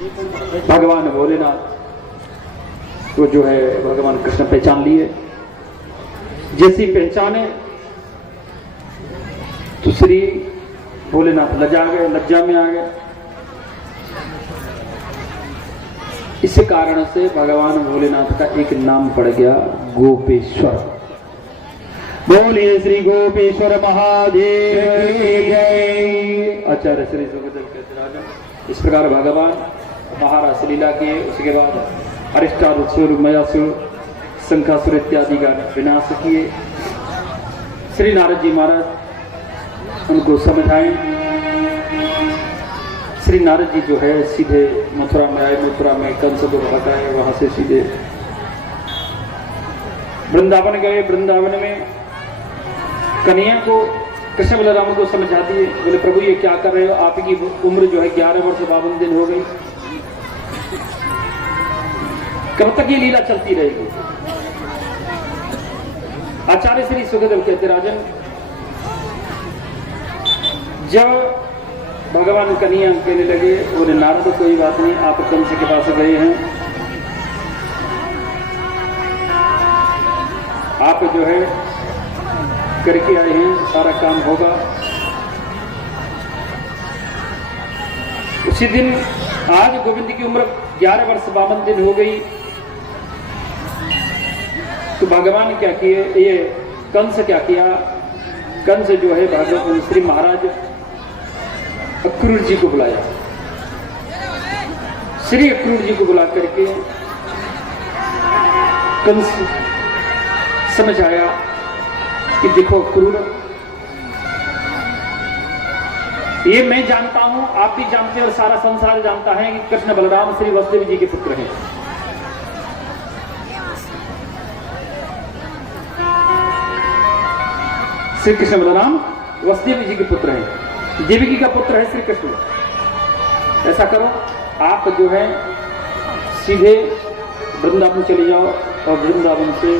भगवान भोलेनाथ को जो है भगवान कृष्ण पहचान लिए। जैसी पहचाने तो श्री भोलेनाथ लज्जा में आ गए। इस कारण से भगवान भोलेनाथ का एक नाम पड़ गया गोपेश्वर। बोलिए श्री गोपेश्वर महादेव जय। आचार्य श्री सुखदेव कहते राजा इस प्रकार भगवान महारास लीला किए। उसके बाद अरिष्टासुर मयासुर शंखासुर इत्यादि का विनाश किए। श्री नारद जी महाराज उनको समझाएं। श्री नारद जी जो है सीधे मथुरा में आए। मथुरा में कंस को हटाए, वहां से सीधे वृंदावन गए। वृंदावन में कन्हैया को कृष्ण बलराम को समझा दिए। बोले प्रभु ये क्या कर रहे हो, आपकी उम्र जो है 11 वर्ष 52 दिन हो गई, कब तक ये लीला चलती रहेगी। आचार्य श्री सुखदेव कहते राजन जब भगवान कन्हैया कहने लगे बोले नारद कोई बात नहीं, आप कंस के पास गए हैं, आप जो है करके आए हैं, सारा काम होगा। उसी दिन आज गोविंद की उम्र 11 वर्ष 52 दिन हो गई। तो भगवान क्या किए, ये कंस क्या किया, कंस जो है भगवान श्री महाराज अक्रूर जी को बुलाया। श्री अक्रूर जी को बुला करके कंस समझाया कि देखो अक्रूर, ये मैं जानता हूं, आप भी जानते हैं और सारा संसार जानता है कि कृष्ण बलराम श्री वसुदेव जी के पुत्र हैं। श्री कृष्ण बलराम वसुदेव जी के पुत्र हैं, देवकी का पुत्र है श्री कृष्ण। ऐसा करो आप जो है सीधे वृंदावन चले जाओ और वृंदावन से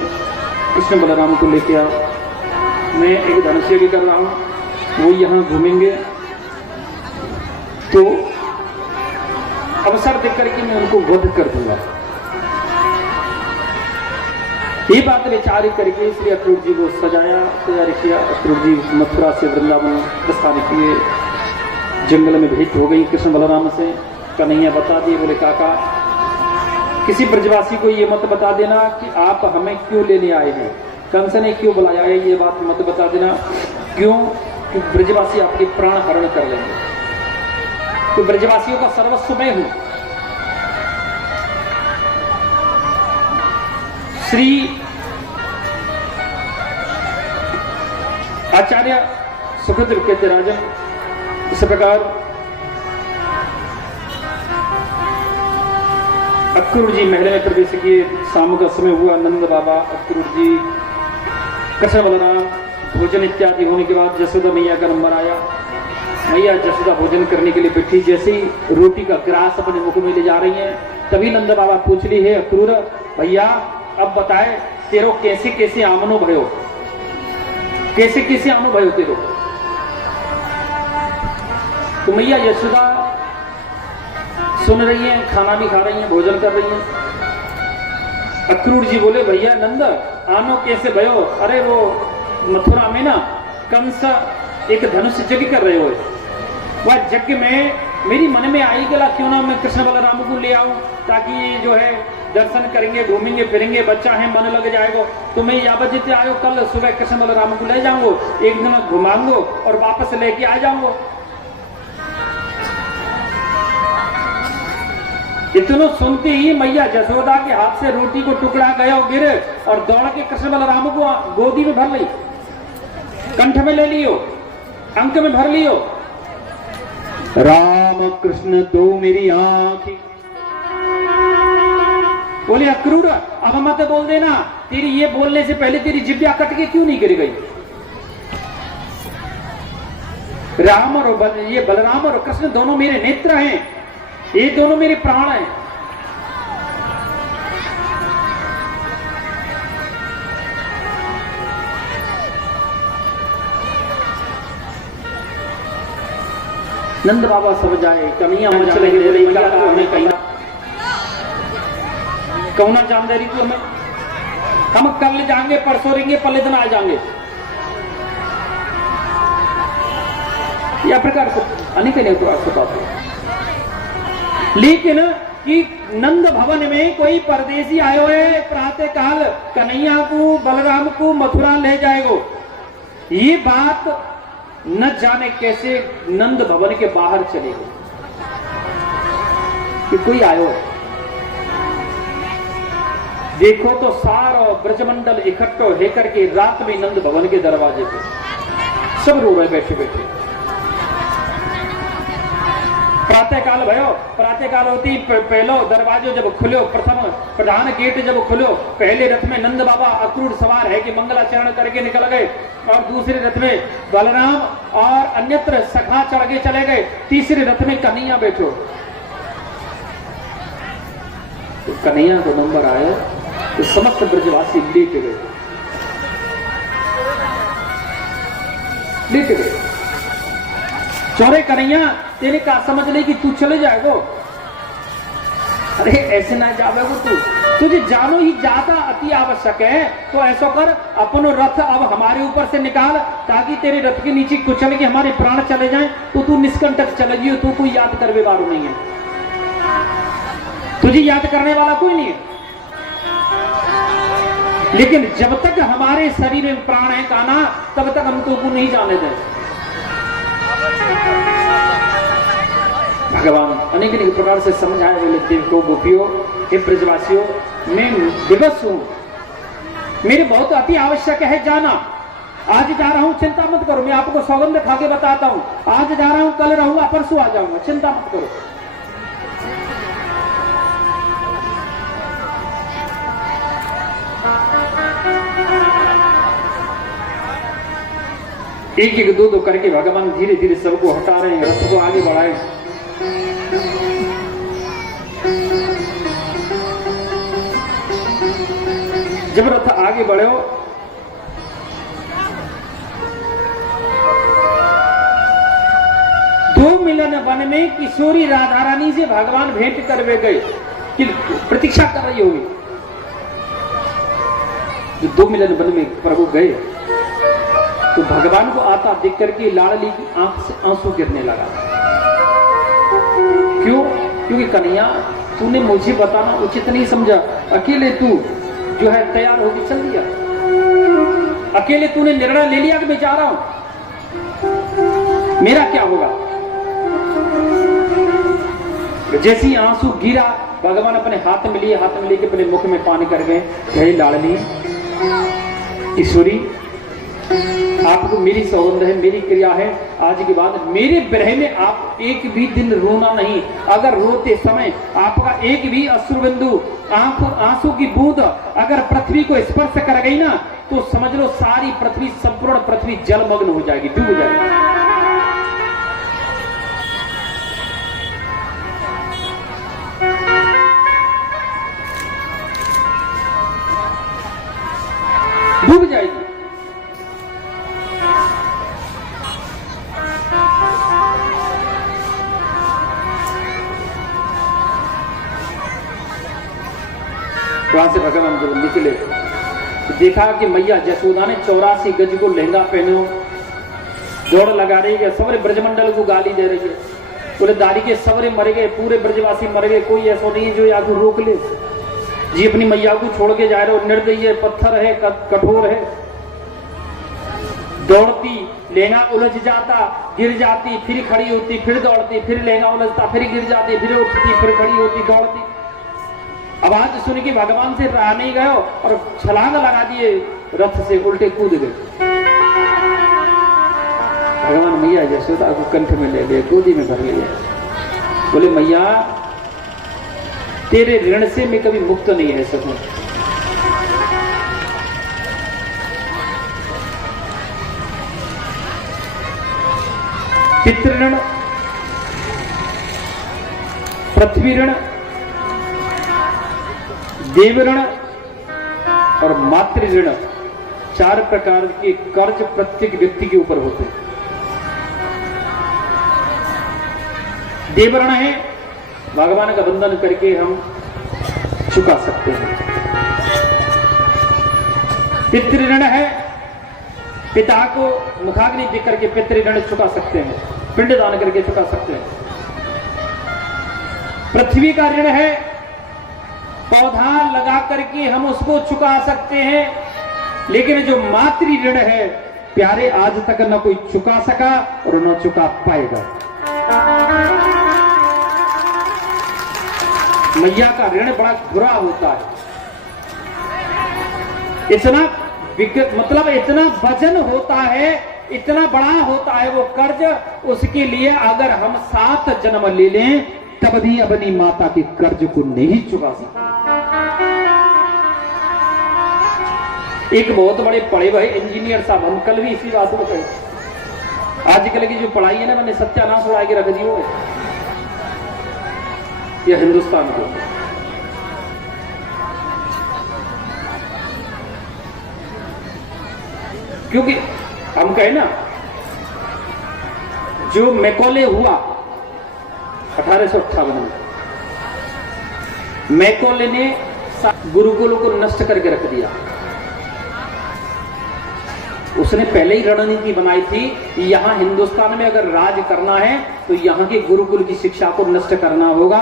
कृष्ण बलराम को लेके आओ। मैं एक धनुष्य भी कर रहा हूं, वो यहां घूमेंगे तो अवसर देख करके मैं उनको वध कर दूंगा। ये बात विचार करके श्री अक्रूर जी को सजाया, तैयारी किया। अक्रूर जी मथुरा से वृंदावन प्रस्थान किए। जंगल में भेंट हो गई कृष्ण बलराम से। कन्हैया बता दिए, बोले काका किसी ब्रजवासी को ये मत बता देना कि आप हमें क्यों लेने आए हैं, कंस ने क्यों बुलाया है, ये बात मत बता देना। क्यों? कि ब्रजवासी आपके प्राण हरण कर लेंगे। तो ब्रजवासियों का सर्वस्व मैं हूं। श्री आचार्य सुखदेव कहते राजन इस प्रकार अक्रूर जी महल में प्रवेश किए। शाम का समय हुआ। नंद बाबा, अक्रूर जी, कृष्ण बलराम भोजन इत्यादि होने के बाद यशोदा मैया का नंबर आया। मैया यशोदा भोजन करने के लिए बैठी। जैसे ही रोटी का ग्रास अपने मुख में ले जा रही हैं तभी नंद बाबा पूछ ली, है अक्रूर भैया अब बताए तेरो कैसे कैसे आमनो भयो, कैसे कैसे आमनो भयो तेरो। तो मैया यशोदा सुन रही हैं, खाना भी खा रही हैं, भोजन कर रही हैं। अक्रूर जी बोले भैया नंद आनो कैसे भयो, अरे वो मथुरा में ना कंस एक धनुष यज्ञ कर रहे हो, वह यज्ञ में मेरी मन में आई गला क्यों ना मैं कृष्ण बलराम को ले आऊं, ताकि ये जो है दर्शन करेंगे, घूमेंगे फिरेंगे, बच्चा है मन लग जाएगा। तो मैं यावत जितने आयो कल सुबह कृष्ण बलराम को ले जाऊंगा, एक दिन घुमाऊंगा और वापस लेके आ जाऊंगा। इतना सुनते ही मैया यशोदा के हाथ से रोटी को टुकड़ा गया और गिरे और दौड़ के कृष्ण बलराम को गोदी में भर ली, कंठ में ले लियो, अंक में भर लियो। राम कृष्ण दो मेरी आंखें। बोले अक्रूर अब मत बोल देना, तेरी ये बोलने से पहले तेरी जिब्या कट के क्यों नहीं गिर गई। राम और ये बलराम और कृष्ण दोनों मेरे नेत्र हैं, ये दोनों मेरे प्राण हैं। नंद बाबा समझ आए, कन्हैया मच रही, बोले मैया हमें कहीं कौना जान दे रही तू हमें? हम कल जाएंगे, परसों रहेंगे, पल्ले दिन आ जाएंगे, या प्रकार से अनेक बात। लेकिन कि नंद भवन में कोई परदेसी आयो है, प्रातः काल कन्हैया को बलराम को मथुरा ले जाएगो, ये बात न जाने कैसे नंद भवन के बाहर चले गए कि कोई आयो है। देखो तो सारा ब्रजमंडल इकट्ठो होकर के रात में नंद भवन के दरवाजे पे सब रो रहे बैठे बैठे। प्रातः काल भयो, प्रातः काल होती पहलो दरवाजो जब खुलो, प्रथम प्रधान गेट जब खुलो, पहले रथ में नंद बाबा अक्रूर सवार है कि मंगलाचरण करके निकल गए, और दूसरे रथ में बलराम और अन्यत्र सखा चढ़ के चले गए, तीसरे रथ में कन्हैया बैठो। तो कन्हैया को नंबर आया तो समस्त ब्रजवासी लेके गए, लेके गए। चौरे कन्हैया तेरे का समझ ले कि तू चले जाएगो, अरे ऐसे ना जावेगो तू, तुझे जानो ही ज्यादा अति आवश्यक है, तो ऐसा कर अपनो रथ अब हमारे ऊपर से निकाल, ताकि तेरे रथ के नीचे कुचल के हमारे प्राण चले जाएं, तो तू निष्कंटक चले जियो, तू कोई याद करवे वाला नहीं है, तुझे याद करने वाला कोई नहीं है। लेकिन जब तक हमारे शरीर में प्राण है काना, तब तक हम तुमको नहीं जाने दें। भगवान अनेक अनेक प्रकार से समझाए बोले, देवको गोपियों, हे ब्रजवासियों, मैं विवश हूं, मेरे बहुत अति आवश्यक है जाना, आज जा रहा हूं, चिंता मत करो, मैं आपको सौगंध खा के बताता हूं, आज जा रहा हूं, कल रहूंगा, परसों आ जाऊंगा, चिंता मत करो। एक एक दो दो करके भगवान धीरे धीरे सबको हटा रहे हैं, रथ को आगे बढ़ाए। जब रथ आगे बढ़ो, दो मिलन वन में किशोरी राधा रानी से भगवान भेंट करवे गए कि प्रतीक्षा कर रही होगी। जो दो मिलन वन में प्रभु गए तो भगवान को आता देख करके लाडली की आंख से आंसू गिरने लगा। क्यों? क्योंकि कन्हैया तूने मुझे बताना उचित नहीं समझा, अकेले तू जो है तैयार होकर चल दिया, अकेले तूने निर्णय ले लिया कि मैं जा रहा हूं, मेरा क्या होगा। जैसे ही आंसू गिरा, भगवान अपने हाथ में लिए, हाथ में लेके अपने मुख में पानी कर गए, हे लाडली ईश्वरी, आपको मेरी सौगंध है, मेरी क्रिया है, आज के बाद मेरे विरह में आप एक भी दिन रोना नहीं। अगर रोते समय आपका एक भी अश्रुबिंदु, आंसू की बूंद अगर पृथ्वी को स्पर्श कर गई ना, तो समझ लो सारी पृथ्वी, संपूर्ण पृथ्वी जलमग्न हो जाएगी, डूब जाएगी। डूब जाएगी। वहां से भगवान जब निकले तो देखा कि मैया जसोदा ने 84 गज को लहंगा पहने हो, दौड़ लगा रही है, सबरे ब्रजमंडल को गाली दे रही है, बोले दारी के सबरे मर गए, पूरे ब्रजवासी मर गए, कोई ऐसा नहीं है जो या को रोक ले। जी अपनी मैया को छोड़ के जा रहे हो, निर्दयी है, पत्थर है, कठोर है। दौड़ती, लहंगा उलझ जाता, गिर जाती, फिर खड़ी होती, फिर दौड़ती, फिर लहंगा उलझता, फिर गिर जाती, फिर उठती, फिर खड़ी होती, दौड़ती। आवाज सुन के भगवान से रहा नहीं गए और छलांग लगा दिए, रथ से उल्टे कूद गए। भगवान मैया यशोदा को कंठ में ले गए, गोदी में भर लिए, बोले मैया तेरे ऋण से मैं कभी मुक्त नहीं रह सकूं। पितृ ऋण, पृथ्वी ऋण, देव ऋण और मातृ ऋण, 4 प्रकार के कर्ज प्रत्येक व्यक्ति के ऊपर होते हैं। देव ऋण है, भगवान का बंधन करके हम चुका सकते हैं। पितृ ऋण है, पिता को मुखाग्नि देकर करके पितृ ऋण चुका सकते हैं, पिंडदान करके चुका सकते हैं। पृथ्वी का ऋण है, पौधा लगा करके हम उसको चुका सकते हैं, लेकिन जो मातृ ऋण है प्यारे आज तक न कोई चुका सका और न चुका पाएगा। मैया का ऋण बड़ा बुरा होता है, इतना मतलब इतना वजन होता है, इतना बड़ा होता है वो कर्ज, उसके लिए अगर हम 7 जन्म ले लें तब भी अपनी माता के कर्ज को नहीं चुका सकते। एक बहुत बड़े पढ़े भाई इंजीनियर साहब, हम कल भी इसी बात को कहे, आजकल की जो पढ़ाई है ना मैंने सत्यानाश उड़ा के रख दी हो यह हिंदुस्तान को। क्योंकि हम कहे ना जो मैकॉले हुआ 1858 में, मैकॉले ने गुरुकुल को नष्ट करके रख दिया। उसने पहले ही रणनीति बनाई थी कि यहां हिंदुस्तान में अगर राज करना है तो यहां के गुरुकुल की शिक्षा को नष्ट करना होगा,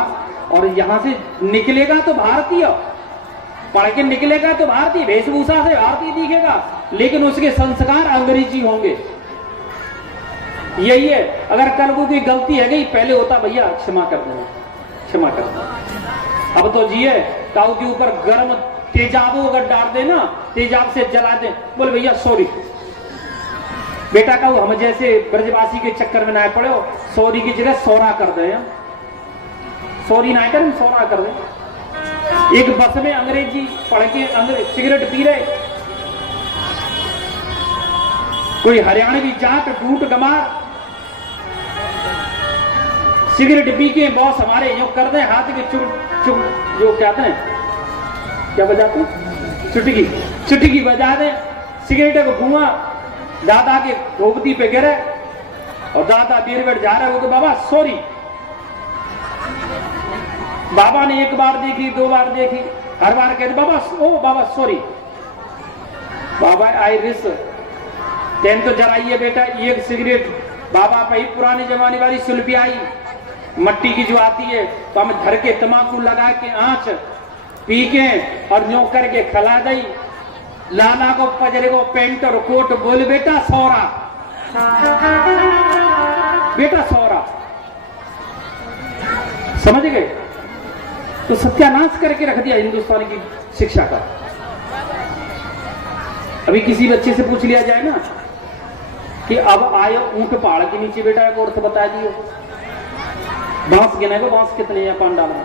और यहां से निकलेगा तो भारतीय, पढ़ के निकलेगा तो भारतीय, वेशभूषा से भारतीय दिखेगा, लेकिन उसके संस्कार अंग्रेजी होंगे। यही है, अगर कल को कोई गलती है गई, पहले होता भैया क्षमा कर देना, क्षमा कर देना। अब तो जिए ताऊ के ऊपर गर्म तेजाब अगर डाल देना, तेजाब से जला दे, बोले भैया सॉरी बेटा का, हम जैसे ब्रजवासी के चक्कर में ना पड़े हो, सॉरी की जगह सोरा कर दे, सॉरी ना कर सोरा कर दे। एक बस में अंग्रेजी पढ़ के सिगरेट पी रहे, कोई हरियाणवी जाट टूट गमार सिगरेट पी के बॉस हमारे जो कर दे हाथ के चुप चुप जो कहते हैं क्या बजाते, चुटकी चुटकी बजा दे, सिगरेट को धुआं दादा के धोबती पे गिरे और दादा देर बेर जा रहे हो तो बाबा सॉरी। बाबा ने एक बार देखी, 2 बार देखी, हर बार कहते बाबा ओ बाबा सॉरी। बाबा आई रिस तेन तो जराइए बेटा एक सिगरेट, बाबा पे पुराने जमाने वाली सुल्फी आई मट्टी की जो आती है, तो हम धर के तमाकू लगा के आंच पी के और न्यो करके खला दई, लाला को पजरे को पेंट और कोट, बोल बेटा सौरा, बेटा सौरा, समझ गए? तो सत्यानाश करके रख दिया हिंदुस्तान की शिक्षा का। अभी किसी बच्चे से पूछ लिया जाए ना कि अब आयो ऊंट पहाड़ के नीचे, बेटा एक और तो बता दियो, बांस गिने को बांस कितने या पांडाल में,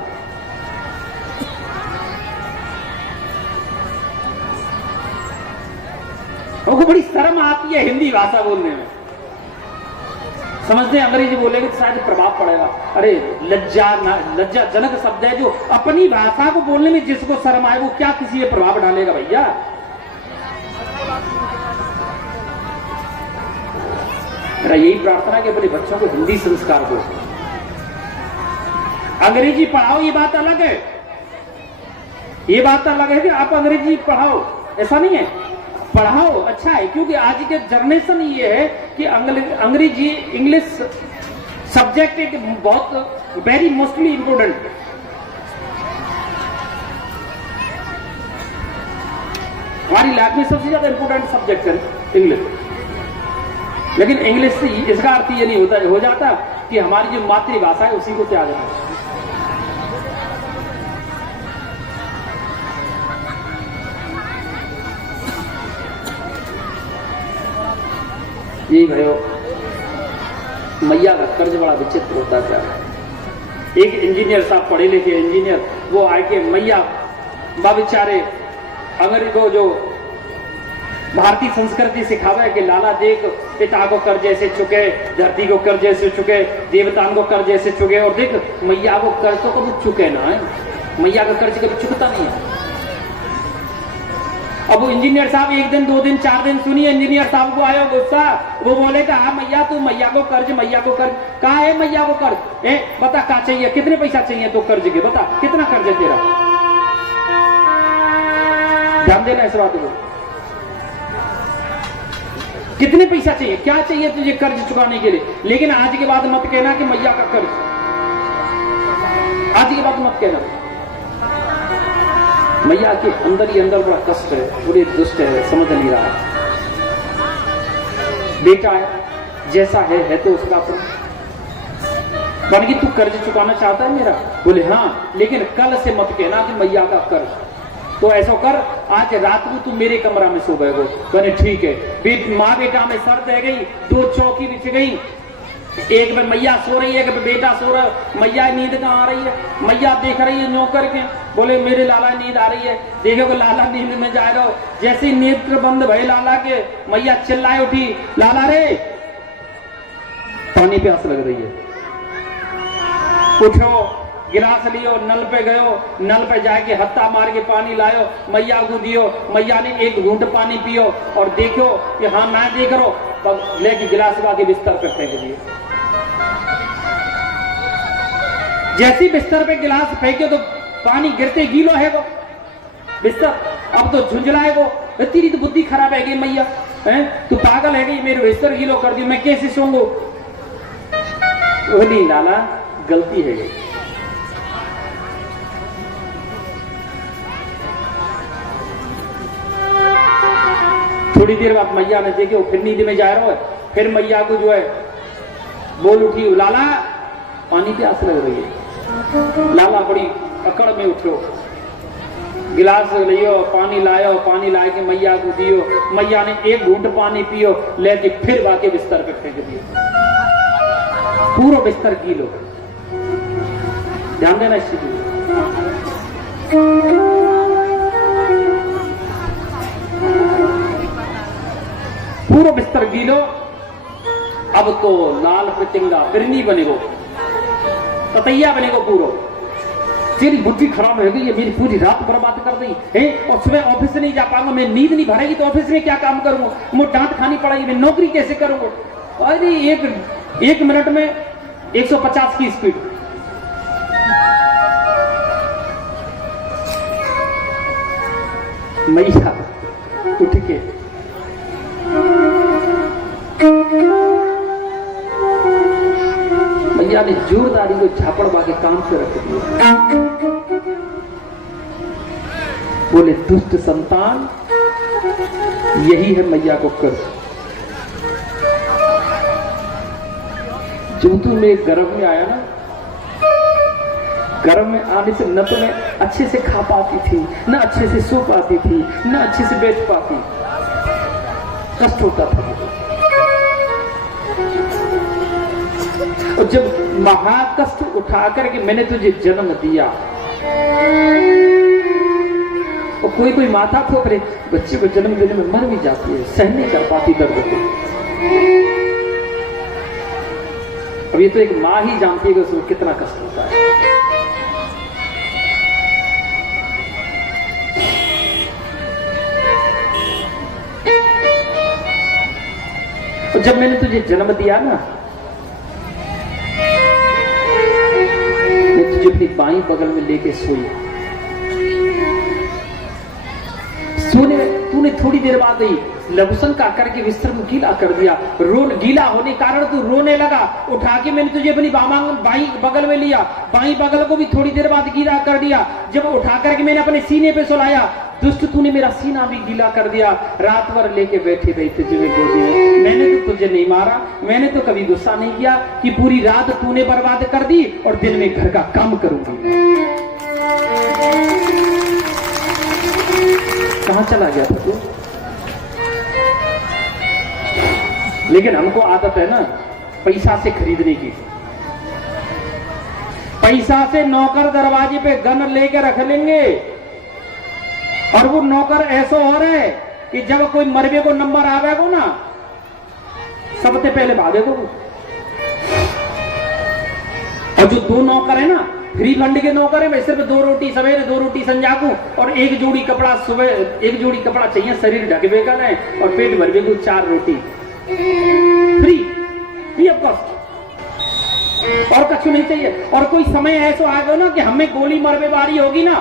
उनको बड़ी शर्म आती है हिंदी भाषा बोलने में। समझते हैं अंग्रेजी बोलेंगे तो शायद प्रभाव पड़ेगा। अरे लज्जाजनक शब्द है, जो अपनी भाषा को बोलने में जिसको शर्म आए वो क्या किसी पे प्रभाव डालेगा भैया। मेरा यही प्रार्थना है कि अपने बच्चों को हिंदी संस्कार दो। अंग्रेजी पढ़ाओ ये बात अलग है, ये बात अलग है कि आप अंग्रेजी पढ़ाओ, ऐसा नहीं है, पढ़ाओ अच्छा है, क्योंकि आज के जनरेशन ये है कि अंग्रेजी इंग्लिश सब्जेक्ट एक बहुत वेरी मोस्टली इंपोर्टेंट। हमारी लाइफ में सबसे ज्यादा इंपोर्टेंट सब्जेक्ट है इंग्लिश, लेकिन इंग्लिश से इसका अर्थ ये नहीं हो जाता कि हमारी जो मातृभाषा है उसी को त्याग देना। यही भयो मैया का कर्ज बड़ा विचित्र होता जा रहा है। एक इंजीनियर साहब, पढ़े लिखे इंजीनियर, वो आके मैया बेचारे अगर को जो भारतीय संस्कृति सिखावे कि लाला देख पिता को कर्ज ऐसे चुके, धरती को कर्ज ऐसे चुके, देवताओं को कर्ज ऐसे चुके, और देख मैया को कर्ज तो कभी चुके ना है, मैया का कर्ज कभी चुकता नहीं है। अब वो इंजीनियर साहब 1 दिन 2 दिन 4 दिन सुनिए, इंजीनियर साहब को आया गुस्सा, वो बोले कि हाँ मैया तू मैया को कर्ज, मैया को कर्ज, कहा है मैया को कर्ज, बता क्या चाहिए, कितने पैसा चाहिए तो कर्ज के, बता कितना कर्ज है तेरा। ध्यान देना इस बात को। कितने पैसा चाहिए, क्या चाहिए तुझे कर्ज चुकाने के लिए, लेकिन आज के बाद मत कहना कि मैया का कर्ज, आज के बाद मत कहना। मैया के अंदर ही अंदर बड़ा कष्ट है, पूरे दुष्ट है, समझ नहीं रहा है। बेटा है जैसा है तो उसका अपना। बन की तू कर्ज चुकाना चाहता है मेरा? बोले हाँ, लेकिन कल से मत कहना कि मैया का कर्ज। तो ऐसा कर, आज रात को तू मेरे कमरा में सो गए। बने ठीक है। माँ बेटा में शर्त है गई, 2 चौकी बिछ गई, एक में मैया सो रही है, एक में बेटा सो रहा है। मैया नींद कहाँ आ रही है? मैया देख रही है नौकर के, बोले मेरे लाला नींद आ रही है। देखे को लाला नींद में जा रहा हो, जैसे नेत्र बंद भय लाला के, मैया चिल्लाए उठी, लाला रे पानी प्यास लग रही है, उठो, गिलास लियो, नल पे गयो, नल पे जाके हत्ता मार के पानी लायो, मैया को दियो। मैया ने एक घूंट पानी पियो और देखो कि हाँ मैं देख रहा हूं, लेके गिलास के बिस्तर पे फेंक दिए। जैसी बिस्तर पे गिलास फेंके तो पानी गिरते गीलो है वो बिस्तर, अब तो झुंझलाए वो। तेरी तो बुद्धि खराब है गई मैया, तू पागल है गई, मेरे बिस्तर गीलो कर दी, मैं कैसे सोऊंगा? बोली लाला गलती है गई। थोड़ी देर बाद मैया ने देखे वो फिर नींद में जा रहा है, फिर मैया को जो है बोल उठी, लाला पानी प्यास लग रही है। लाला बड़ी अकड़ में उठो, गिलास लियो, पानी लायो, पानी लाए के मैया को दियो। मैया ने एक घूंट पानी पियो, लेके फिर वाके बिस्तर पे फेंक दियो, पूरा बिस्तर गीलो। ध्यान देना इस चीज में। पूरा बिस्तर गीलो। अब तो लाल पतिंगा बिरनी बनेगो, ततैया बनेगो पूरो। तेरी बुद्धि खराब हो गई है, मेरी पूरी रात बर्बाद कर दी है, और सुबह ऑफिस नहीं जा पाऊंगा, मैं नींद नहीं भरेगी तो ऑफिस में क्या काम करूंगा, मुझे डांट खानी पड़ेगी, मैं नौकरी कैसे करूंगा? अरे एक मिनट में 150 की स्पीड। मैया उठ के मैया ने जोरदारी को झापड़ बाके काम से रख दिया। बोले दुष्ट संतान, यही है मैया को कर्ज। जब तू मेरे गर्भ में आया ना, गर्भ में आने से न तो मैं अच्छे से खा पाती थी, न अच्छे से सो पाती थी, न अच्छे से बैठ पाती, कष्ट होता था। और जब महाकष्ट उठा करके मैंने तुझे जन्म दिया, और कोई माता तो अपने बच्चे को जन्म देने में मर भी जाती है, सहन नहीं कर पाती दर्द को। अब ये तो एक माँ ही जानती है कि उसको कितना कष्ट होता है। और जब मैंने तुझे जन्म दिया ना, मैं तुझे अपनी बाईं बगल में लेके सोई। सोने तूने थोड़ी देर बाद ही लघुसन का करके बिस्तर को गीला कर दिया। गीला होने के कारण तू रोने लगा। उठा के मैंने तुझे अपनी बाईं बगल में लिया, बाईं बगल को भी थोड़ी देर बाद गीला कर दिया। जब उठा करके मैंने अपने सीने पे सुलाया, दुष्ट तूने मेरा सीना भी गीला कर दिया। रात भर लेके बैठी रही तुझे गोदी में। मैंने तो तुझे नहीं मारा, मैंने तो कभी गुस्सा नहीं किया कि पूरी रात तूने बर्बाद कर दी और दिन में घर का काम करूंगी। कहां चला गया था तू? लेकिन हमको आदत है ना पैसा से खरीदने की। पैसा से नौकर दरवाजे पे गन लेके रख लेंगे, और वो नौकर ऐसा हो रहा है कि जब कोई मरबे को नंबर आवेगा ना, सबसे पहले भागेगा वो। और जो 2 नौकर है ना, फ्री फंड के नौकर है, मैं सिर्फ 2 रोटी सवेरे 2 रोटी संजा को, और 1 जोड़ी कपड़ा सुबह, 1 जोड़ी कपड़ा चाहिए, शरीर ढकबे का है, और पेट भरबे को 4 रोटी फ्री ऑफ कॉस्ट, और कुछ नहीं चाहिए। और कोई समय ऐसा आएगा ना कि हमें गोली मरबे बारी होगी ना,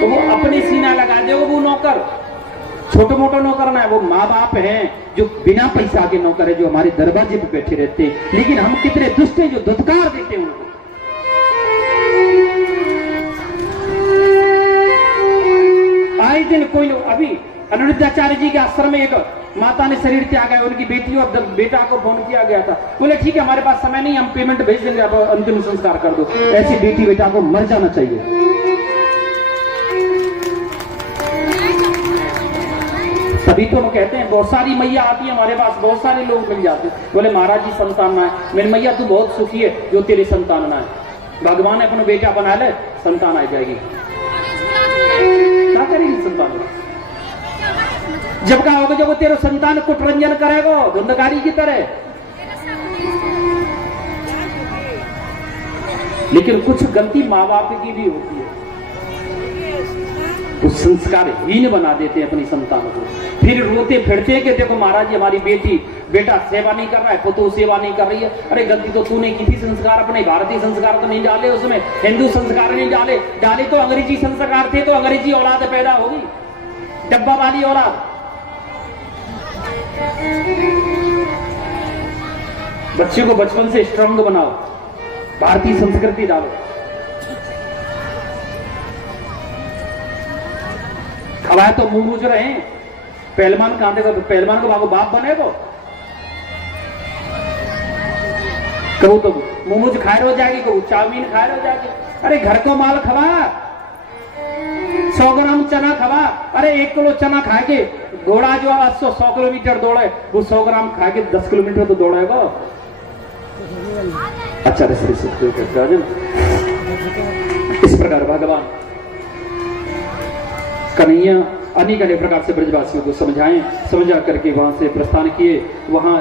तो वो अपने सीना लगा दे वो नौकर, छोटे मोटे नौकर ना है, वो माँ बाप हैं जो बिना पैसा के नौकर है, जो हमारे दरवाजे पे बैठे रहते हैं। लेकिन हम कितने दुष्ट हैं जो धुतकार देते हैं उनको। आए दिन कोई लोग, अभी अनिरुद्धाचार्य जी के आश्रम में एक माता ने शरीर त्यागा है, उनकी बेटी और बेटा को फोन किया गया था, बोले ठीक है हमारे पास समय नहीं, हम पेमेंट भेज देंगे, आप अंतिम संस्कार कर दो। ऐसी बेटी बेटा को मर जाना चाहिए। तभी तो हम कहते हैं बहुत सारी मैया आती है हमारे पास, बहुत सारे लोग मिल जाते हैं, बोले महाराज जी संतान ना है। मेरी मैया तू बहुत सुखी है जो तेरी संतान ना है, भगवान ने अपना बेटा बना ले, संतान आ जाएगी। क्या करेगी संतान? जब कहा होगा जब वो तेरे संतान कुटरंजन करेगा धुंधकारी की तरह। लेकिन कुछ गलती माँ बाप की भी होती है, उस संस्कारहीन बना देते हैं अपनी संतान को, फिर रोते फिरते हैं कि देखो महाराज जी हमारी बेटा सेवा नहीं कर रहा है, पुतु सेवा नहीं कर रही है। अरे गलती तो तूने की थी, संस्कार अपने भारतीय संस्कार तो नहीं डाले, उसमें हिंदू संस्कार नहीं डाले तो अंग्रेजी संस्कार थे, तो अंग्रेजी औलाद पैदा होगी, डब्बा वाली औलाद। बच्चे को बचपन से स्ट्रांग बनाओ, भारतीय संस्कृति डालो। खवाए तो मुंह मूझ रहे हैं, पहलवान कहां देगा, पहलवान को बाबू बाप बनेगा, कबू तो मुंह मूझ खाए हो जाएगी, कबू चाउमीन खाए हो जाएगी। अरे घर को माल खवा, 100 ग्राम चना खवा। अरे 1 किलो चना खा के घोड़ा जो 100 किलोमीटर दौड़े, वो 100 ग्राम खा के 10 किलोमीटर तो दौड़ेगा। अच्छा इस प्रकार भगवान कन्हैया अनेक अनेक प्रकार से ब्रजवासियों को समझा करके वहां से प्रस्थान किए। वहां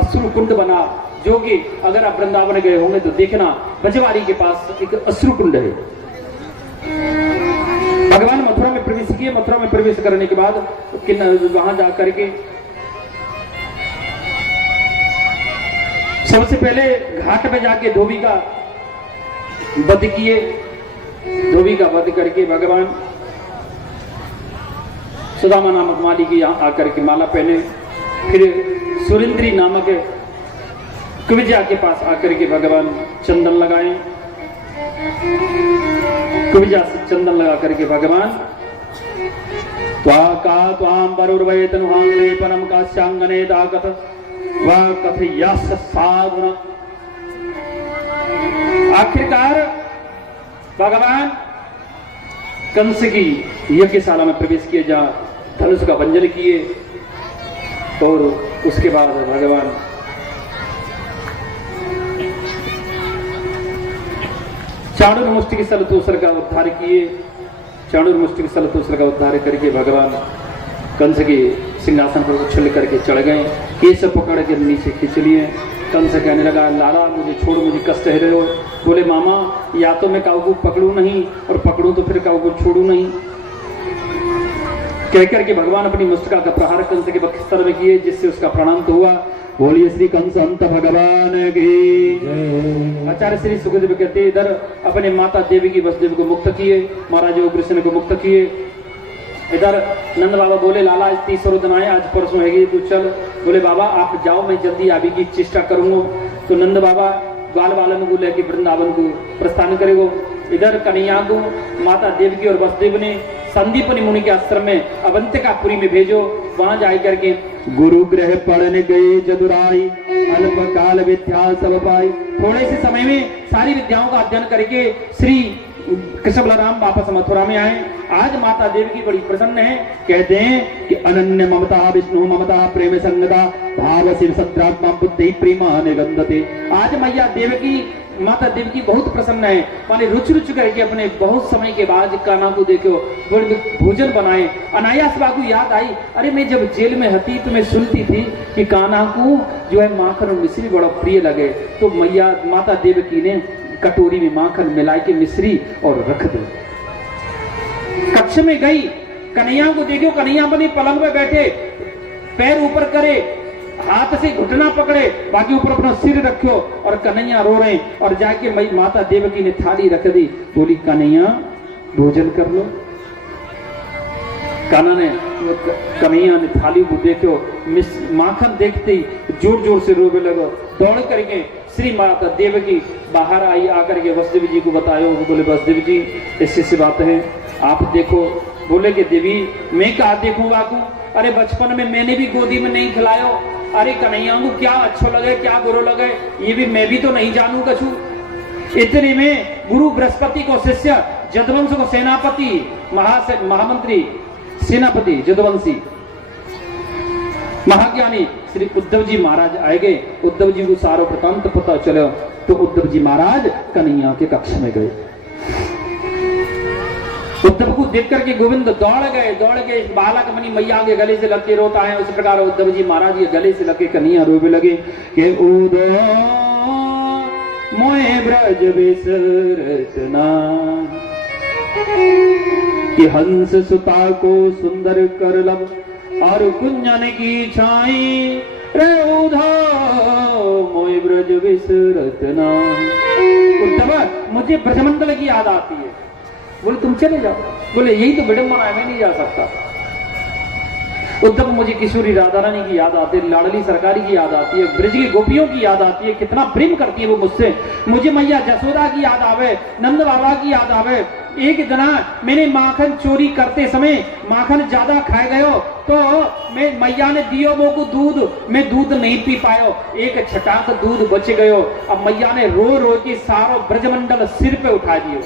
अश्रु कुंड बना, जो कि अगर आप वृंदावन गए होंगे तो देखना, बजवारी के पास एक अश्रु कुंड है। भगवान मथुरा में प्रवेश किए। मथुरा में प्रवेश करने के बाद वहां जाकर के सबसे पहले घाट पे जाके धोबी का वध किए। धोबी का वध करके भगवान सुदामा नामक माली की यहाँ आकर के माला पहने, फिर सुरेंद्री नामक कुविजा के पास आकर के भगवान चंदन लगाए। कुविजा से चंदन लगा करके भगवान त्वाम वरुर्वै तनुहांगलेपनम काश्यांगने दाकथ वा कथयस साधुना। आखिरकार भगवान कंस की यज्ञशाला में प्रवेश किए, जहाँ धनुष का भंजन किए, और उसके बाद भगवान चाणूरमुष्टिक सलतोषर का उद्धार किए। चाणूरमुष्टिक सलतोषर का उद्धार करके भगवान कंस के सिंहासन पर उछल करके चढ़ गए, केस पकड़ के नीचे खींच लिए। कंस कहने लगा लाला मुझे छोड़, मुझे कष्ट है रहे हो। बोले मामा या तो मैं काऊ को पकड़ू नहीं, और पकड़ू तो फिर काऊ को छोड़ू नहीं। कहकर के भगवान अपनी मुस्टिका का प्रहार कंस के वक्षस्थल में किए, जिससे उसका प्राणांत हुआ। बोलिए श्री कंस अंत भगवान की। आचार्य श्री सुखदेव कहते इधर अपने माता देवी की वसुदेव को मुक्त किए, महाराज कृष्ण को मुक्त किए। इधर नंद बाबा बोले लाला आज 30 दिन आए, आज परसों है तू चल। बोले बाबा आप जाओ, मैं जल्दी आने की चेष्टा करूंगा। तो नंद बाबा ग्वाल बालन को लेकर वृंदावन को प्रस्थान करेगो। इधर कन्हैया को माता देवकी और वसुदेव ने संदीपनि मुनि के आश्रम में अवंतिकापुरी में भेजो। वहां जा करके गुरु ग्रह पढ़ने गए जदुराई, अल्पकाल विद्या सब पाई। थोड़े से समय में सारी विद्याओं का अध्ययन करके श्री कृष्ण बलराम वापस मथुरा में आए। आज माता देवकी बड़ी प्रसन्न है, कहते हैं कि अनन्य ममता विष्णु ममता प्रेम संगता भाव शिव सत्रात्मा बुद्धि प्रेमा निगंधते। आज मैया देवकी माता देवकी बहुत प्रसन्न है, माने रुच करके अपने बहुत समय के बाद कान्हा को देखो भोजन बनाए। अनायास बाबू याद आई, अरे मैं जब जेल में हती तो मैं सुनती थी कि कान्हा को जो है माखन और मिश्री बड़ा प्रिय लगे, तो मैया माता देवकी ने कटोरी में माखन मिला के मिश्री और रख दी। कक्ष में गई, कन्हैया को देखो, कन्हैया बने पलंग में बैठे, पैर ऊपर करे, हाथ से घुटना पकड़े, बाकी ऊपर अपना सिर रखो, और कन्हैया रो रहे। और जाके माता देवकी ने थाली रख दी, बोली कन्हैया भोजन कर लो। कान्हा ने कन्हैया ने थाली को देखो, माखन देखते ही जोर जोर से रोने लगा। दौड़ करके श्री माता देवकी बाहर आई, आकर के वसुदेव जी को बतायो। बोले वसुदेव जी ऐसी सी बात है, आप देखो। बोले कि देवी मैं क्या देखूं बाकू, अरे बचपन में मैंने भी गोदी में नहीं खिलायो, अरे कन्हैया को क्या अच्छो लगे क्या बुरो लगे ये भी मैं भी तो नहीं जानू कछु। इतने में गुरु बृहस्पति को शिष्य, जदवंश को सेनापति, महामंत्री सेनापति जदवंशी महाज्ञानी श्री उद्धव जी महाराज आए गए। उद्धव जी को सारो वृतांत पता चलो तो उद्धव जी महाराज कन्हैया के कक्ष में गए। उद्धव को देख करके गोविंद दौड़ गए। बालक मनी मैया के गले से लग के रोता है, उस प्रकार उद्धव जी महाराज के गले से लगे कन्हैया रोवे लगे कि उदो मोए ब्रज बिसरत ना, कि हंस सुता को सुंदर कर लब और कुंजन की छाई, रे उधो मोए ब्रज बिसरत ना। उद्धव मुझे ब्रजमंडल की याद आती है। बोले तुम चले जाओ। बोले यही तो विडंबना है, मैं नहीं जा सकता। उद्धव मुझे किशोरी राधा रानी की याद आती है, लाडली सरकारी की याद आती है, ब्रज की गोपियों की याद आती है, कितना प्रेम करती है वो मुझसे। मुझे मैया जसोदा की याद आवे, नंद बाबा की याद आवे। एक जना मैंने माखन चोरी करते समय माखन ज्यादा खा गयो तो मैं मैया ने दियो वो को दूध, मैं दूध नहीं पी पायो, एक छटाक दूध बच गयो। अब मैया ने रो रो के सारो ब्रजमंडल सिर पे उठा दियो,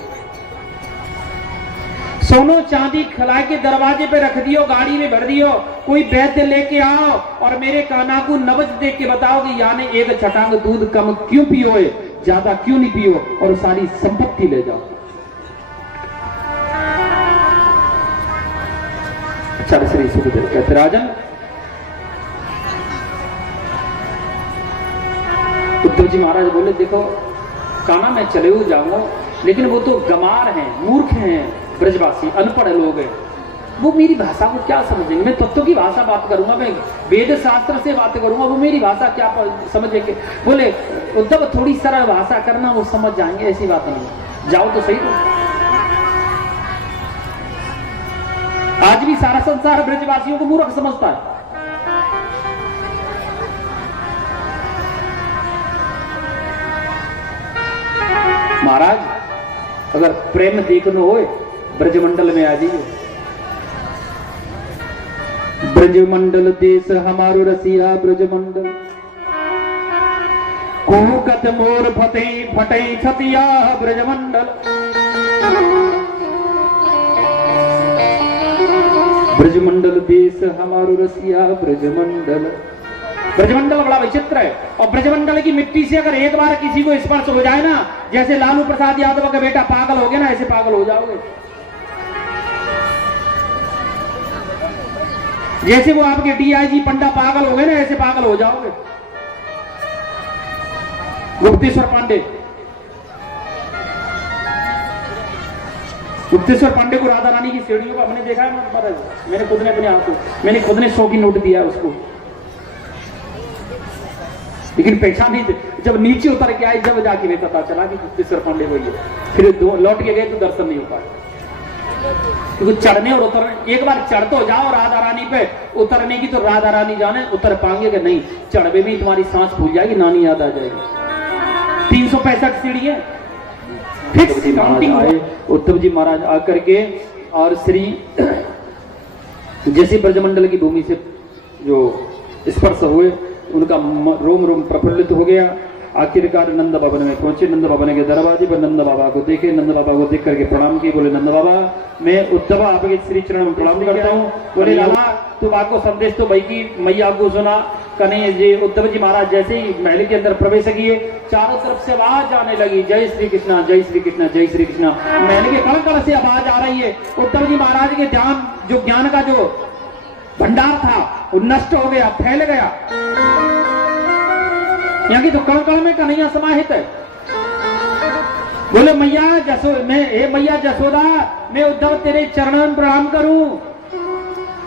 सोनो चांदी खिला के दरवाजे पे रख दियो, गाड़ी में भर दियो, कोई वैद्य लेके आओ और मेरे कान्हा को नबज देख के बताओ कि याने एक छटांग दूध कम क्यों पियो है, ज्यादा क्यों नहीं पियो, और सारी संपत्ति ले जाओ। अच्छा श्री सुखदेव कहते राजन, उद्धव जी महाराज बोले देखो कान्हा मैं चले हुए जाऊंगा, लेकिन वो तो गमार हैं, मूर्ख हैं, ब्रजवासी अनपढ़ लोग हैं, वो मेरी भाषा को क्या समझेंगे। मैं तत्व की भाषा बात करूंगा, मैं वेद शास्त्र से बात करूंगा, वो मेरी भाषा क्या समझेंगे। बोले उद्धव थोड़ी सरल भाषा करना, वो समझ जाएंगे, ऐसी बात नहीं, जाओ तो सही। तो आज भी सारा संसार ब्रजवासियों को मूर्ख समझता है। महाराज अगर प्रेम देखना हो ब्रजमंडल में आ जाइए। ब्रजमंडल देश हमारो रसिया ब्रजमंडल, कुकत मोर फते फटे छतिया ब्रजमंडल। ब्रजमंडल देश हमारो रसिया ब्रजमंडल। ब्रजमंडल बड़ा विचित्र है, और ब्रजमंडल की मिट्टी से अगर एक बार किसी को स्पर्श हो जाए ना, जैसे लालू प्रसाद यादव का बेटा पागल हो गया ना, ऐसे पागल हो जाओगे। जैसे वो आपके डीआईजी पंडा पागल हो गए ना, ऐसे पागल हो जाओगे। गुप्तेश्वर पांडे, गुप्तेश्वर पांडे को राधा रानी की सीढ़ियों को हमने देखा है महाराज, मैंने खुद ने अपने आंखों, मैंने खुद ने 100 की नोट दिया उसको, लेकिन पहचान नहीं, जब नीचे उतर के आए जब जाके नहीं पता चला कि गुप्तेश्वर पांडे वही है। फिर लौट के गए तो दर्शन नहीं हो पाया, क्योंकि चढ़ने और उतरने, एक बार चढ़ तो जाओ राधा रानी पे, उतरने की तो राधा रानी जाने, उतर पाएंगे कि नहीं। चढ़वे में तुम्हारी सांस फूल जाएगी, नानी याद आ जाएगी। 365 सीढ़ी है, फिक्स काउंटिंग आए। उद्धव जी महाराज आकर के और श्री जैसे ब्रजमंडल की भूमि से जो स्पर्श हुए, उनका रोम रोम प्रफुल्लित हो गया। आखिरकार नंद भवन में पहुंचे। नंद भवन के दरवाजे पर नंद बाबा को देखे, नंद बाबा को देख करके प्रणाम किए। बोले नंद बाबा मैं उद्धव आपके श्री चरण में प्रणाम करता हूँ। बोले लाला तुम आपको संदेश तो भाई की मैया को सुना कन्हैया जी। उद्धव जी महाराज जैसे ही महल के अंदर प्रवेश किए, चारों तरफ से आवाज आने लगी, जय श्री कृष्णा जय श्री कृष्णा जय श्री कृष्णा। महल के कण कण से आवाज आ रही है। उद्धव जी महाराज के ध्यान जो ज्ञान का जो भंडार था वो नष्ट हो गया, फैल गया। यहाँ की तो कण कण में कन्हैया समाहित है। बोले मैया मैया जसोदा मैं उद्धव तेरे चरणों में प्रणाम करूं।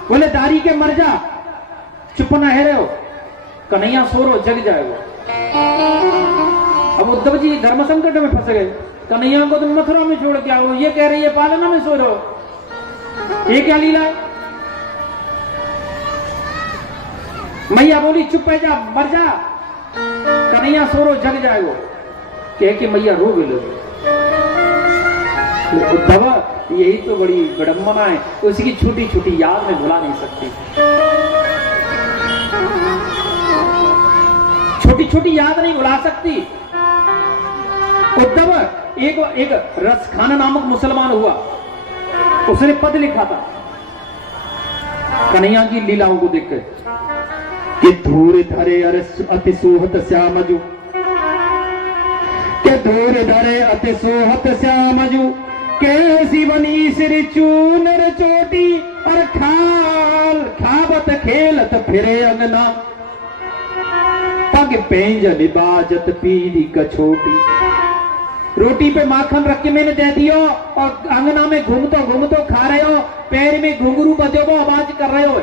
बोले दारी के मर जा, चुप ना है रहे हो, कन्हैया सो रो जग जाएगा। अब उद्धव जी धर्म संकट में फंस गए। कन्हैया को तुम मथुरा में छोड़ के आओ, ये कह रही है पालना में सो रहो, ये क्या लीला है। मैया बोली चुप है जा, मर जा। कन्हैया सोरो जग जाएगो, कह के मैया रो गई। उद्धव यही तो बड़ी विडंबना है, उसकी छोटी छोटी याद में भुला नहीं सकती। छोटी छोटी याद नहीं भुला सकती। उद्धव एक रसखान नामक मुसलमान हुआ, उसने पद लिखा था कन्हैया की लीलाओं को देखकर कि धूर धरे अति सोहत श्यामजू, के धूर धरे अति सोहत श्यामजू, कैसी बनी सिर चूनर चोटी, और खाल खावत खेलत फिरे अंगना, पग पेंजन बाजत पीरी कछोटी। रोटी पे माखन रख के मैंने दे दियो और अंगना में घूमतो खा रहे हो, पैर में घुंघरू बजो वो आवाज कर रहे हो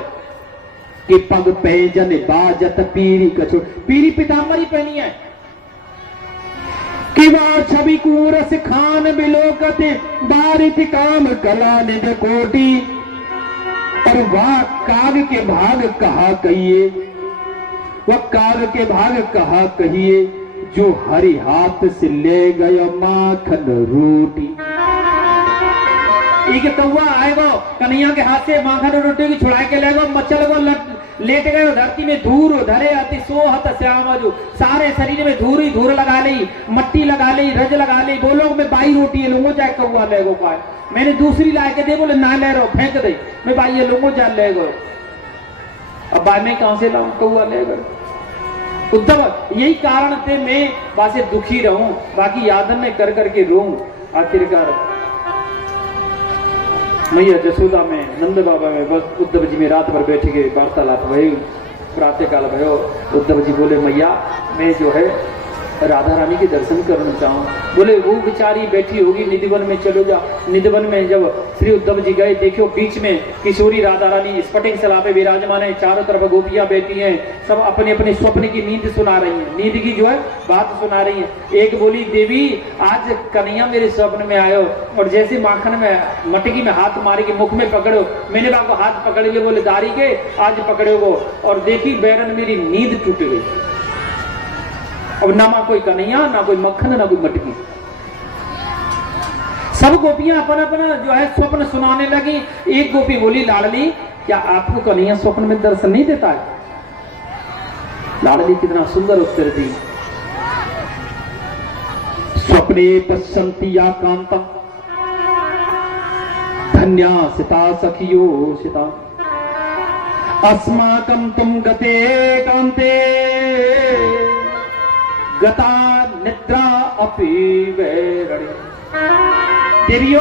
कि पग पेंजन बाजत पीरी कछोटी। पीरी पीताम्बरी पहनी है कि वह छवि कूरस खान बिलोकत, बारित काम कला निध कोटी, और वह काग के भाग कहा कहिए, वह काग के भाग कहा कहिए, जो हरि हाथ से ले गया माखन रोटी। एक कौआ आएगो कन्हैया के हाथ से माखन रोटी की छुड़ा के लेगो, मचल गो लेट गए धरती में धूर धरे अति सोहत श्यामजू। सारे शरीर में धूर ही धूर लगा ली, मट्टी लगा ली, रज लगा ली। बोलो मैं बाई रोटी है लूंगो जाए कौआ लेगो पाए, मैंने दूसरी ला के दे, बोले ना ले रहो फेंक दे, मैं बाई ये लूंगो जा ले गो। अब बाई में कहां से लाऊं कौआ ले गो। उद्धव यही कारण थे मैं बासे दुखी रहूं, बाकी यादन ने कर करके रोऊं। आखिरकार मैया जसोदा में, नंद बाबा में, बस उद्धव जी में रात भर बैठ के वार्तालाप भई। प्रातः काल भयो, उद्धव जी बोले मैया मैं जो है राधा रानी के दर्शन करना चाहूं। बोले वो बेचारी बैठी होगी निधिवन में, चलो जा। निधिवन में जब श्री उद्धव जी गए, देखो बीच में किशोरी राधा रानी स्फटिक शिला पे विराजमान है, चारों तरफ गोपियां बैठी हैं, सब अपने अपने स्वप्न की नींद सुना रही हैं, नींद की जो है बात सुना रही हैं। एक बोली देवी आज कन्हैया मेरे स्वप्न में आयो, और जैसे माखन में मटकी में हाथ मारे के मुख में पकड़ो, मैंने बाप को हाथ पकड़ लिए, बोले दारी के आज पकड़ो वो, और देखी बैरन मेरी नींद टूट गई। अब ना कोई कन्हैया, ना कोई मक्खन, ना कोई मटकी। सब गोपियां अपना अपना जो है स्वप्न सुनाने लगी। एक गोपी बोली लाडली क्या आपको कन्हैया स्वप्न में दर्शन नहीं देता है? लाडली कितना सुंदर उत्तर दी, स्वप्ने पश्यन्ति या कांता, धन्या सिता सखियो सिता, अस्माकं तुम गते कांते, गता निद्रा अपि वैरणी। देवियो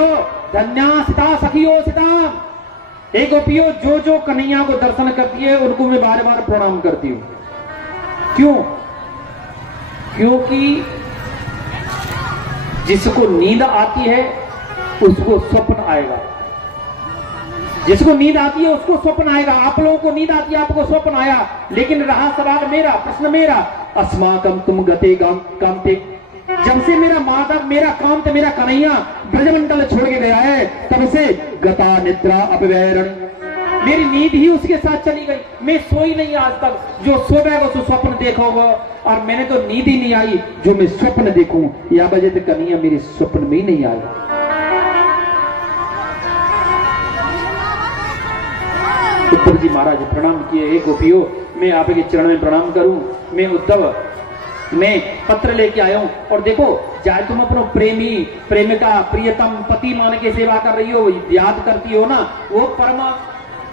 धन्या सिता सखियो सिता, हे गोपियों जो जो कन्हैया को दर्शन करती है उनको मैं बार बार प्रणाम करती हूं। क्यों? क्योंकि जिसको नींद आती है उसको स्वप्न आएगा, जिसको नींद आती है उसको स्वप्न आएगा। आप लोगों को नींद आती है, आपको स्वप्न आया, लेकिन रहा सवाल मेरा, प्रश्न मेरा, अस्माकं तुम गते कांते, जब से मेरा माधव, मेरा कांत, मेरा कन्हैया ब्रजमंडल छोड़ के गया है, तब से गता निद्रा अपवैरण, मेरी नींद ही उसके साथ चली गई। मैं सोई नहीं आज तक, जो सोएगा तो स्वप्न देखोगा, और मैंने तो नींद ही नहीं आई जो मैं स्वप्न देखूं। या वजह से कन्हैया मेरे स्वप्न में ही नहीं आया। उद्धव जी महाराज प्रणाम किए, हे गोपियों मैं आपके चरण में प्रणाम करूं, मैं उद्धव मैं पत्र लेके आया हूं, और देखो चाहे तुम अपनो प्रेमी प्रेमिका प्रियतम पति मान के सेवा कर रही हो, याद करती हो ना, वो परम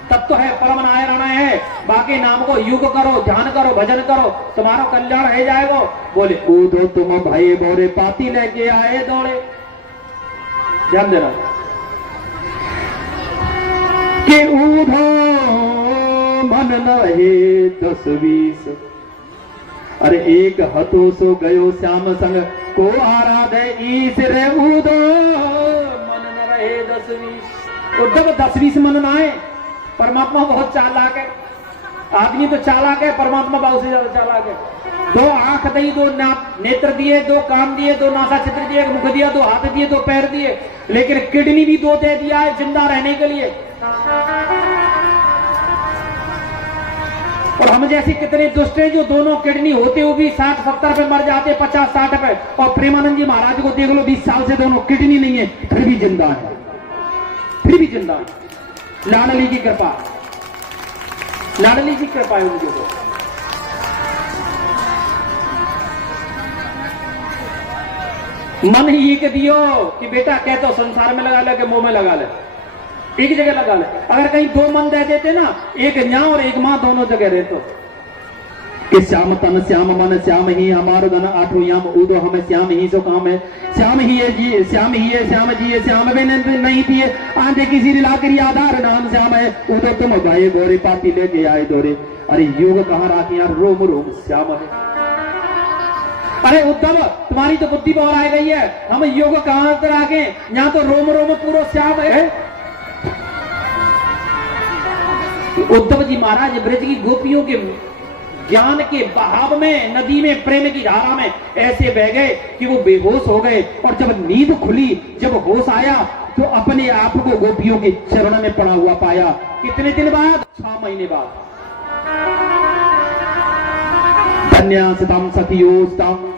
तत्व है, परम नारायण है। बाकी नाम को युग करो, ध्यान करो, भजन करो, तुम्हारा कल्याण हो जाएगा। बोले कूदो तुम भाई बोरे पाती लेके आए दौड़े। ध्यान देना कि ऊधो मन नहे 10-20, अरे एक हतो सो गयो श्याम संग को आराधे ईश रे ऊधो मन न रहे 10-20। उद्धव 10-20 मन ना है, परमात्मा बहुत चालाक है। आदमी तो चालाक है, परमात्मा बहुत से ज्यादा चालाक है। 2 आंख दी, 2 नेत्र दिए, 2 कान दिए, 2 नासा छिद्र दिए, 1 मुख दिया, 2 हाथ दिए, 2 पैर दिए, लेकिन किडनी भी 2 दे दिया है जिंदा रहने के लिए। और हम जैसे कितने दुष्ट हैं जो दोनों किडनी होते हुए भी 60-70 पे मर जाते, 50-60 पे। और प्रेमानंद जी महाराज को देख लो, 20 साल से दोनों किडनी नहीं है, फिर भी जिंदा है, फिर भी जिंदा है। लाडली की कृपा, लाडली की कृपा है उनके ऊपर। मन ही ये दियो कि बेटा कह तो संसार में लगा ले कि मुंह में लगा ले, एक जगह लगा ले। अगर कहीं दो मन दे देते ना, एक न्या और एक मां दोनों जगह रहते कि श्याम तन श्याम मन श्याम ही हमारो धन आठो याम उदो हमें श्याम ही सो काम है। श्याम ही है जी, श्याम ही है, श्याम जी है, श्याम में नहीं पिए आंधे किसी रिला करी आधार नाम श्याम है। उदो तुम गाये गोरे पाती लेके आए दोरे, अरे योग कहाँ राखी यार, रोम रोम श्याम है। अरे उद्धव तुम्हारी तो बुद्धि बहुत आ गई है, हम योग कहां पर आगे, यहाँ तो रोम रोम पूरा श्याम है। उद्धव जी महाराज ब्रज की गोपियों के ज्ञान के बहाव में, नदी में, प्रेम की धारा में ऐसे बह गए कि वो बेहोश हो गए। और जब नींद खुली, जब होश आया, तो अपने आप को गोपियों के चरण में पड़ा हुआ पाया। कितने दिन बाद? 6 महीने बाद। धन्यस्ताम सखियोस्ताम,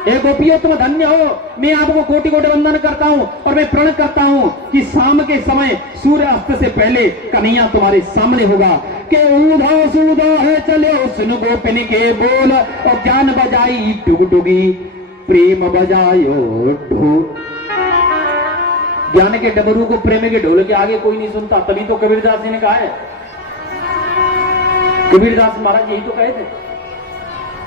हे गोपियों तुम धन्य हो। मैं आपको कोटि कोटि वंदन करता हूं और मैं प्रण करता हूं कि शाम के समय सूर्य अस्त से पहले कन्हैया तुम्हारे सामने होगा। के ऊधो सूधो है चले सुन गोपिन के बोल, और ज्ञान बजाई टुगटुगी प्रेम बजायो ढोल। ज्ञान के डमरू को प्रेम के ढोल के आगे कोई नहीं सुनता। तभी तो कबीरदास जी ने कहा है, कबीरदास महाराज यही तो कहे थे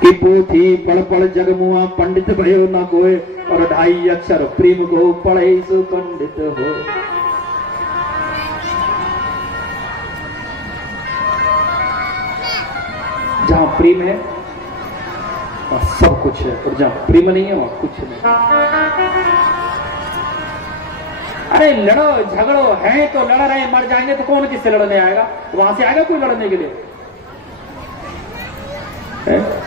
कि पोथी पढ़ पढ़ जगमुआ पंडित भयो न कोय, और 2.5 अक्षर प्रेम को पढ़े सो पंडित हो। जहां प्रेम है वहां सब कुछ है, और जहां प्रेम नहीं है वहां कुछ नहीं। अरे लड़ो झगड़ो है तो लड़ रहे, मर जाएंगे तो कौन किससे लड़ने आएगा? वहां से आएगा कोई लड़ने के लिए?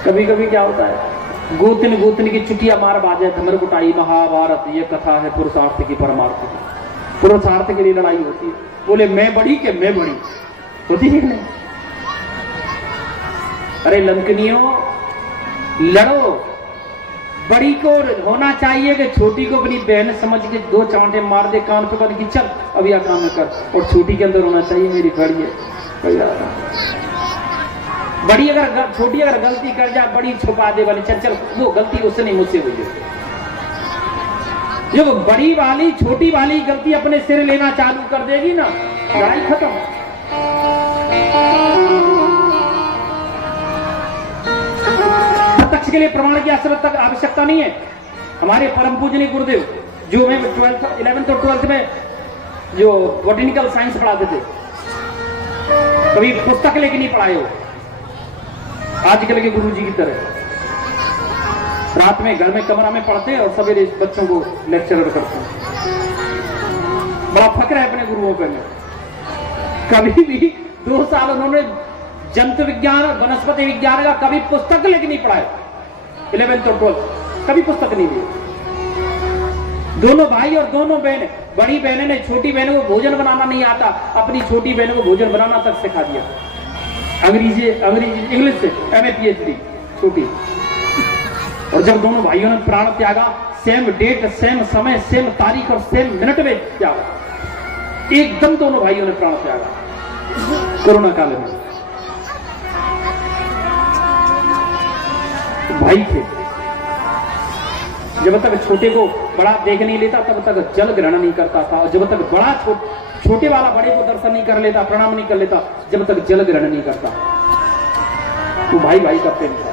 कभी कभी क्या होता है, गोतन गोतन की चुटिया मार बाजे धमर कुटाई महाभारत, ये कथा है पुरुषार्थ की परमार्थ की। पुरुषार्थ के लिए लड़ाई होती है। बोले मैं बड़ी के मैं बड़ी होती है नहीं? अरे लंकनियों लड़ो, बड़ी को होना चाहिए कि छोटी को अपनी बहन समझ के 2 चांटे मार दे कान पे, कि चल अब यह काम कर, और छोटी के अंदर होना चाहिए मेरी बड़ी है। बड़ी अगर छोटी अगर गलती कर जाए, बड़ी छुपा दे वाली, चल चल वो गलती उससे नहीं मुझसे हुई है। जब बड़ी वाली छोटी वाली गलती अपने सिर लेना चालू कर देगी ना, लड़ाई खत्म। प्रत्यक्ष के लिए प्रमाण की आवश्यकता नहीं है। हमारे परम पूजनीय गुरुदेव जो मैं 11th और 12th में जो बॉटनिकल साइंस पढ़ाते थे, कभी पुस्तक लेके नहीं पढ़ाए हो आजकल के गुरु जी की तरह। रात में घर में कमरा में पढ़ते हैं और सवेरे बच्चों को लेक्चर करते हैं। बड़ा फक्र है अपने गुरुओं पे। कभी भी 2 साल उन्होंने जंतु विज्ञान और वनस्पति विज्ञान का कभी पुस्तक लेके नहीं पढ़ाए। 11th और 12th कभी पुस्तक नहीं दी। दोनों भाई और दोनों बहन, बड़ी बहन ने छोटी बहन को भोजन बनाना नहीं आता, अपनी छोटी बहन को भोजन बनाना तक सिखा दिया। अंग्रेजी इंग्लिश से MA PhD छोटी। और जब दोनों भाइयों ने प्राण त्यागा, सेम डेट, सेम समय, सेम तारीख और सेम मिनट में त्यागा, एकदम दोनों भाइयों ने प्राण त्यागा कोरोना काल में। भाई थे, जब तक छोटे को बड़ा देख नहीं लेता तब तक जल ग्रहण नहीं करता था, और जब तक बड़ा छोटे वाला बड़े को दर्शन नहीं कर लेता, प्रणाम नहीं कर लेता, जब तक जल ग्रहण नहीं करता। तो भाई भाई का प्रेम था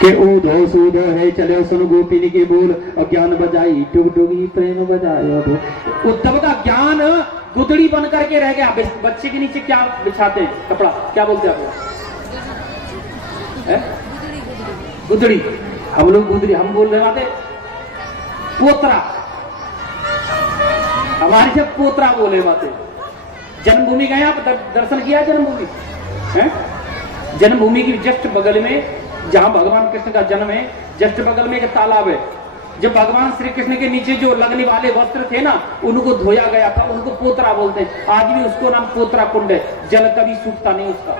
कि ऊधो सूधो है चले सुन गोपिनी के बोल, और ज्ञान बजाई टुगटुगी प्रेम बजायो ढोल। उद्धव का ज्ञान गुदड़ी बन करके रह गया। बच्चे के नीचे क्या बिछाते हैं? कपड़ा, क्या बोलते हैं आप? गुदड़ी। हम लोग गुदड़ी हम बोल रहे आते पोतरा, हमारे से पोतरा बोले बातें। जन्मभूमि गए आप, दर्शन किया जन्मभूमि है? जन्मभूमि की जस्ट बगल में जहां भगवान कृष्ण का जन्म है, जस्ट बगल में एक तालाब है, जब भगवान श्री कृष्ण के नीचे जो लगने वाले वस्त्र थे ना, उनको धोया गया था, उनको पोतरा बोलते हैं। आज भी उसको नाम पोतरा कुंड है। जल कभी सूखता नहीं उसका,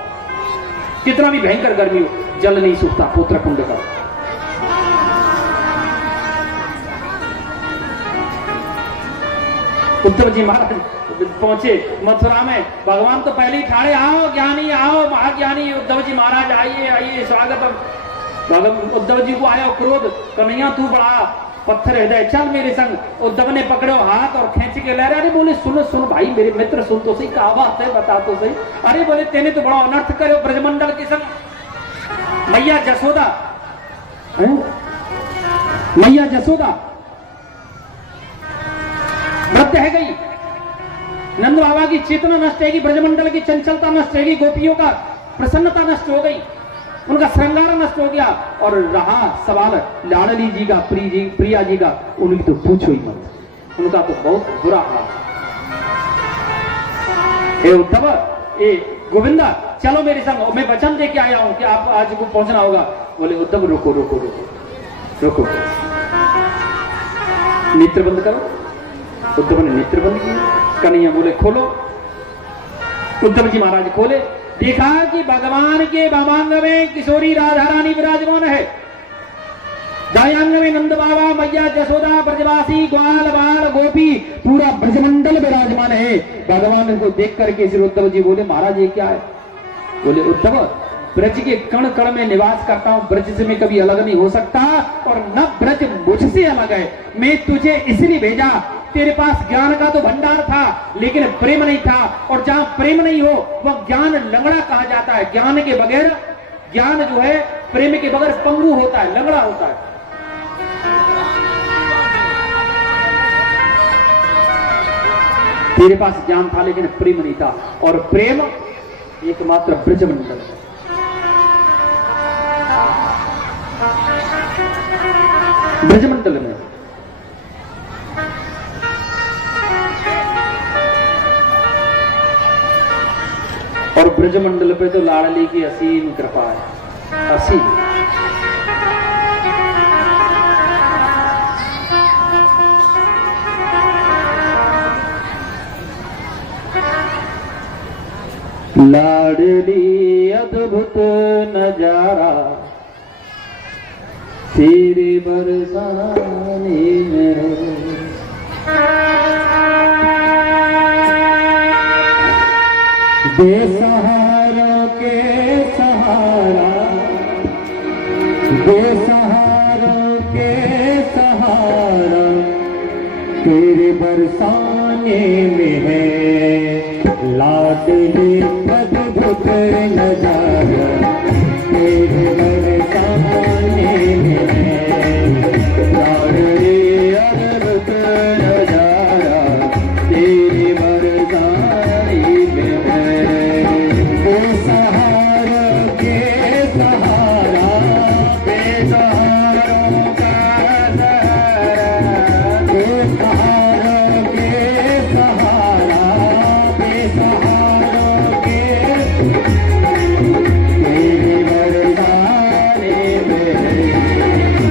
कितना भी भयंकर गर्मी हो, जल नहीं सूखता पोतरा कुंड का। उद्धव जी महाराज पहुंचे मथुरा में, भगवान तो पहले ही ठाड़े, आओ ज्ञानी, आओ महाज्ञानी। उद्धव जी महाराज आइए आइए, स्वागत। उद्धव जी को आया क्रोध, कन्हैया तू बड़ा पत्थर हृदय, चल मेरे संग। उद्धव ने पकड़ो हाथ और खींच के ले रहे। अरे बोले सुनो सुनो भाई मेरे मित्र, सुन तो सही, क्या बात है बता तो सही। अरे बोले तेने तो बड़ा अनर्थ करे ब्रजमंडल के संग। मैया जसोदा, मैया जसोदा वृद्ध है गई, नंद बाबा की चेतना नष्ट है, ब्रजमंडल की चंचलता नष्ट है, गोपियों का प्रसन्नता नष्ट हो गई, उनका श्रृंगार नष्ट हो गया। और रहा सवाल लाडली जी का, प्रिया जी का, उनकी तो पूछो ही मत, उनका तो बहुत बुरा हाल। ए उद्धव, ए गोविंदा, चलो मेरे संग, मैं वचन दे के आया हूं कि आप आज को पहुंचना होगा। बोले उद्धव रुको रुको रुको रुको, नेत्र बंद करो। उद्धव ने नेत्र बंद किया। कन्हैया बोले खोलो। उद्धव जी महाराज खोले, देखा कि भगवान के वामांग में किशोरी राधा रानी विराजमान है, दायांग में नंद बाबा, मैया जसोदा, ब्रजवासी, ग्वाल बाल गोपी, पूरा ब्रजमंडल विराजमान है। भगवान को देख करके श्री उद्धव जी बोले महाराज ये क्या है? बोले उद्धव, ब्रज के कण कण में निवास करता हूं, ब्रज से मैं कभी अलग नहीं हो सकता और न ब्रज मुझसे अलग है। मैं तुझे इसलिए भेजा, तेरे पास ज्ञान का तो भंडार था लेकिन प्रेम नहीं था, और जहां प्रेम नहीं हो वह ज्ञान लंगड़ा कहा जाता है। ज्ञान के बगैर, ज्ञान जो है प्रेम के बगैर पंगु होता है, लंगड़ा होता है। तेरे पास ज्ञान था लेकिन प्रेम नहीं था, और प्रेम एकमात्र ब्रजमंडल है। ब्रजमंडल में और ब्रजमंडल पे तो लाडली की असीम कृपा है, असीम। लाडली अद्भुत नजारा तेरे बरसाने में, बेसहारों के सहारा, बेसहारों के सहारा तेरे बरसाने में है। लाडली अद्भुत नजारा तेरे बरसाने में है। लाडली अद्भुत नजारा तेरे बरसाने में है। बेसहारों के सहारा, बेसहारों का सहारा, बेसहारों के सहारा, बेसहारों के तेरे बरसाने में है।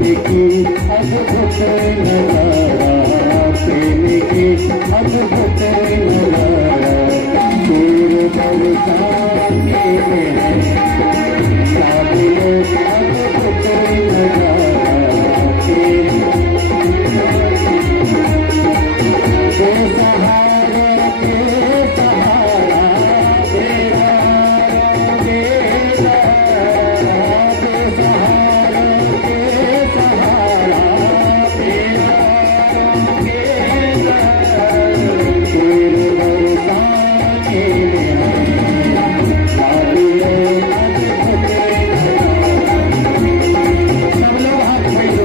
प्रेम की अद्भुत नजारा, प्रेम की अद्भुत नजारा, दूर बरसाने हैं साबिलो अद्भुत नजारा, बेसहारा बेसहारा तेरा बेसहारा, बेसहारा बेसहारा तेरा बेसहारा, तेरे बरसाने साबिलो अद्भुत नजारा। सब लोग हाथ उठाइए।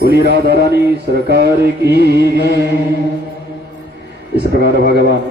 बोली राधा रानी सरकार की। इस प्रकार भगवान